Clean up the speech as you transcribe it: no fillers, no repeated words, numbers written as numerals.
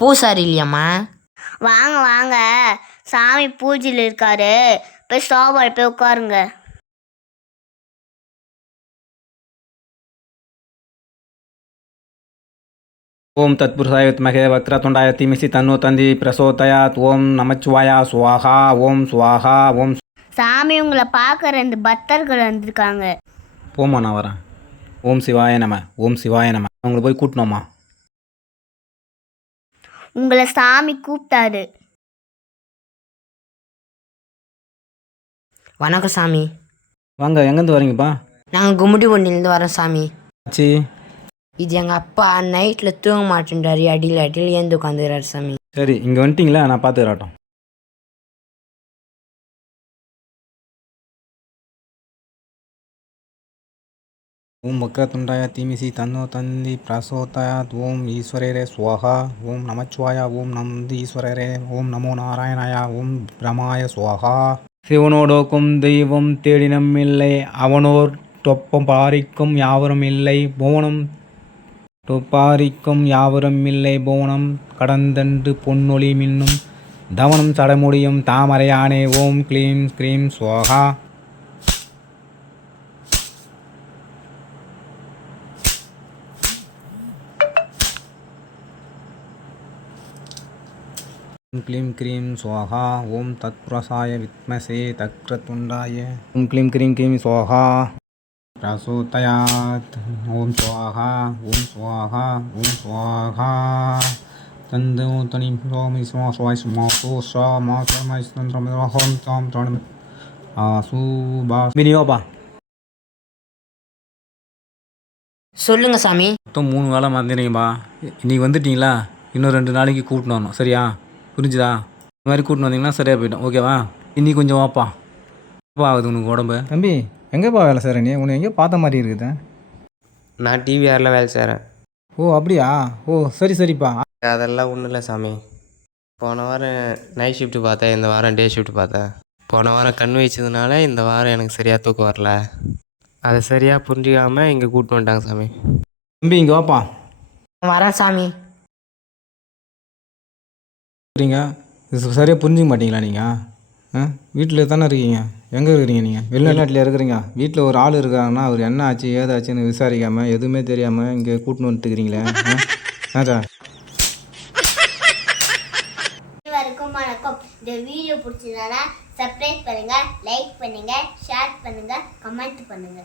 பூசாரி இல்லையாம்மா? வாங்க வாங்க, சாமி பூஜையில் இருக்காரு. போய் சோபாவில் போய் உட்காருங்க. ஓம் தத்புருஷாய வித்மகே வக்ரதுண்டாய தீமசி தன்னோ தந்தி பிரசோதயாத். ஓம் நமச்சிவாயா சுவாஹா. ஓம் சுவாஹா. ஓம். சாமி உங்களை பார்க்க 2 பக்தர்கள் வந்திருக்காங்க. போம்மா, நான் வரேன். ஓம் சிவாய நம. ஓம் சிவாய நம. அவங்கள போய் கூட்டணுமா? உங்களை சாமி கூப்பிட்டாரு. வணக்கம் சாமி. வாங்க, எங்கேருந்து வரீங்கப்பா? நாங்கள் கும்மிடிப்பூண்டிலேருந்து வரோம் சாமி. ஆச்சி. இது எங்கள் அப்பா நைட்டில் தூங்க மாட்டேன்றாரு. அடியில் ஏந்து உட்காந்துக்கிறாரு சாமி. சரி, இங்கே வந்துட்டிங்களா? நான் பார்த்துக்கிறாட்டும். ஓம் வக்ரதுண்டாய தீமசி தன்னோ தந்தி பிரசோதயாத். ஓம் ஈஸ்வரரே சுவாஹா. ஓம் நமச்சிவாயா. ஓம் ஈஸ்வரரே. ஓம் நமோ நாராயணாயா. ஓம் பிரமாய சுவாஹா. சிவனோடோக்கும் தெய்வம் தேடினம் இல்லை, அவனோர் தொப்பம் பாரிக்கும் யாவரும் இல்லை புவனம். தொப்பாரிக்கும் யாவரும் இல்லை புவனம் கடந்தன்று பொன்னொளி மின்னும் தவனம் சடமுடியும் தாமரையானே. ஓம் க்ளீம் க்ரீம் சுவாஹா. க்ளீம் க்ரீம் சுவாஹா. ஓம் தத்புருஷாய வித்மசே தக்ரதுண்டாய. ஓம் க்ளீம் க்ரீம் க்ரீம் சுவாஹா. பிரசோதயாத். ஓம் சுவாஹா. ஓம் சுவாஹா. ஓம் சுவாஹா. தந்தோ தனி சோமி சுவாய் சுமாசோ சா மாசமாய் சந்திரமஹோம் தாம் தாம் ஆசூபா. மினியோபா. சொல்லுங்கள் சாமி. மொத்தம் 3 வேலை மறந்துடுங்கப்பா. இன்றைக்கி வந்துட்டிங்களா? இன்னும் 2 நாளைக்கு கூட்டின்னு வரணும், சரியா? புரிஞ்சுதா? இந்த மாதிரி கூட்டின்னு வந்தீங்கன்னா சரியாக போய்டும், ஓகேவா? இன்னைக்கு கொஞ்சம் வாப்பா. ஆகுது உனக்கு உடம்பு? தம்பி, எங்கேப்பா வேலை செய்கிற நீ? உன்னை எங்கேயோ பார்த்த மாதிரி இருக்குது. நான் டிவிஆரில் வேலை செய்கிறேன். ஓ அப்படியா? ஓ சரி சரிப்பா. அதெல்லாம் ஒன்றும் இல்லை சாமி. போன வாரம் நைட் ஷிஃப்ட்டு பார்த்தேன், இந்த வாரம் டே ஷிஃப்ட் பார்த்தேன். போன வாரம் கண் வச்சதுனால இந்த வாரம் எனக்கு சரியாக தூக்கம் வரல. அதை சரியாக புரிஞ்சிக்காமல் இங்கே கூப்பிட்டு வந்துட்டாங்க சாமி. தம்பி, இங்கே வாப்பா. வரேன் சாமி. சரிங்க, இது சரியாக புரிஞ்சிக்க மாட்டீங்களா நீங்கள்? வீட்டில் தானே இருக்கீங்க. எங்கே இருக்கிறீங்க நீங்கள்? வெளிநாட்டில் இருக்கிறீங்க. வீட்டில் ஒரு ஆள் இருக்காங்கன்னா அவர் என்ன ஆச்சு ஏதாச்சுன்னு விசாரிக்காமல் எதுவுமே தெரியாமல் இங்கே கூட்டின்னு வந்துட்டுக்கிறீங்களே. அனைவருக்கும் வணக்கம். இந்த வீடியோ பிடிச்சதுனா சப்ஸ்கிரைப் பண்ணுங்க, லைக் பண்ணுங்க, ஷேர் பண்ணுங்க, கமெண்ட் பண்ணுங்க.